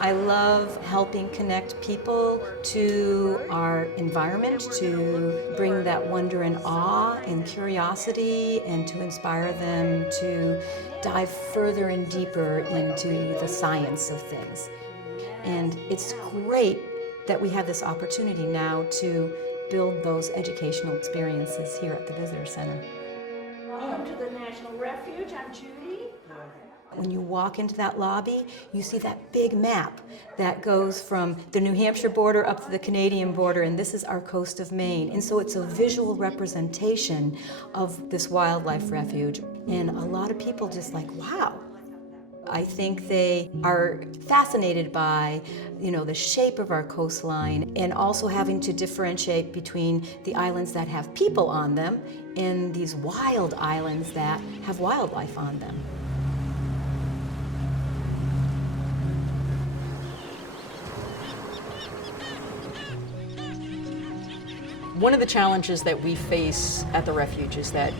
I love helping connect people to our environment, to bring that wonder and awe and curiosity, and to inspire them to dive further and deeper into the science of things. And it's great that we have this opportunity now to build those educational experiences here at the Visitor Center. Welcome to the National Refuge. I'm Judy. When you walk into that lobby, you see that big map that goes from the New Hampshire border up to the Canadian border, and this is our coast of Maine. And so it's a visual representation of this wildlife refuge. And a lot of people just like, wow. I think they are fascinated by, the shape of our coastline, and also having to differentiate between the islands that have people on them and these wild islands that have wildlife on them. One of the challenges that we face at the refuge is that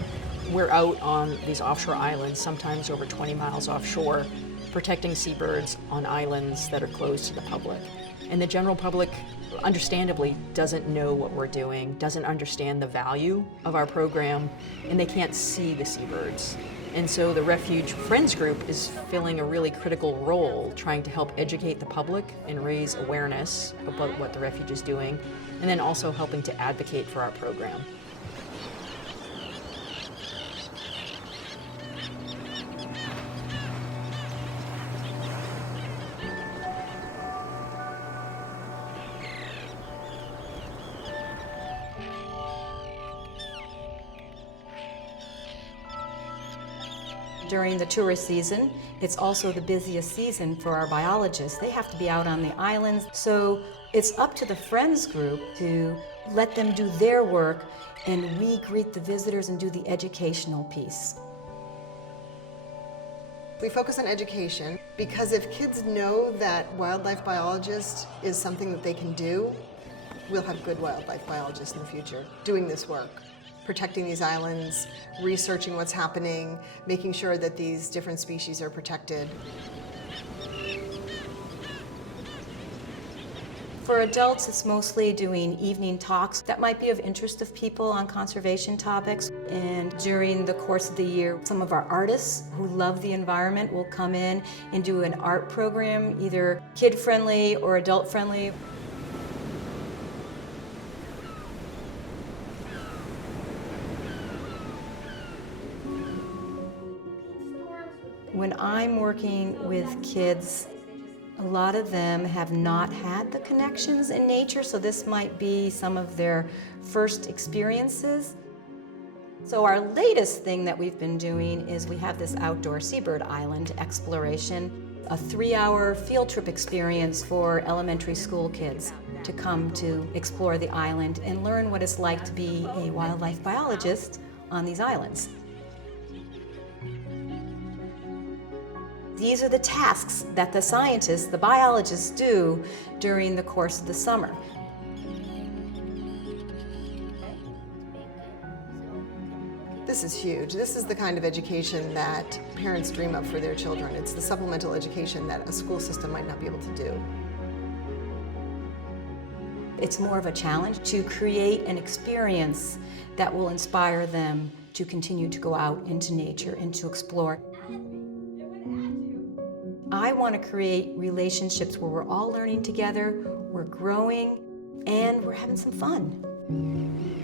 we're out on these offshore islands, sometimes over 20 miles offshore, protecting seabirds on islands that are closed to the public. And the general public, understandably, doesn't know what we're doing, doesn't understand the value of our program, and they can't see the seabirds. And so the Refuge Friends Group is filling a really critical role, trying to help educate the public and raise awareness about what the refuge is doing, and then also helping to advocate for our program. During the tourist season, it's also the busiest season for our biologists. They have to be out on the islands, so it's up to the Friends Group to let them do their work, and we greet the visitors and do the educational piece. We focus on education because if kids know that wildlife biologist is something that they can do, we'll have good wildlife biologists in the future doing this work. Protecting these islands, researching what's happening, making sure that these different species are protected. For adults, it's mostly doing evening talks that might be of interest of people on conservation topics. And during the course of the year, some of our artists who love the environment will come in and do an art program, either kid-friendly or adult-friendly. When I'm working with kids, a lot of them have not had the connections in nature, so this might be some of their first experiences. So our latest thing that we've been doing is we have this outdoor seabird island exploration, a 3-hour field trip experience for elementary school kids to come to explore the island and learn what it's like to be a wildlife biologist on these islands. These are the tasks that the scientists, the biologists, do during the course of the summer. This is huge. This is the kind of education that parents dream of for their children. It's the supplemental education that a school system might not be able to do. It's more of a challenge to create an experience that will inspire them to continue to go out into nature and to explore. I want to create relationships where we're all learning together, we're growing, and we're having some fun.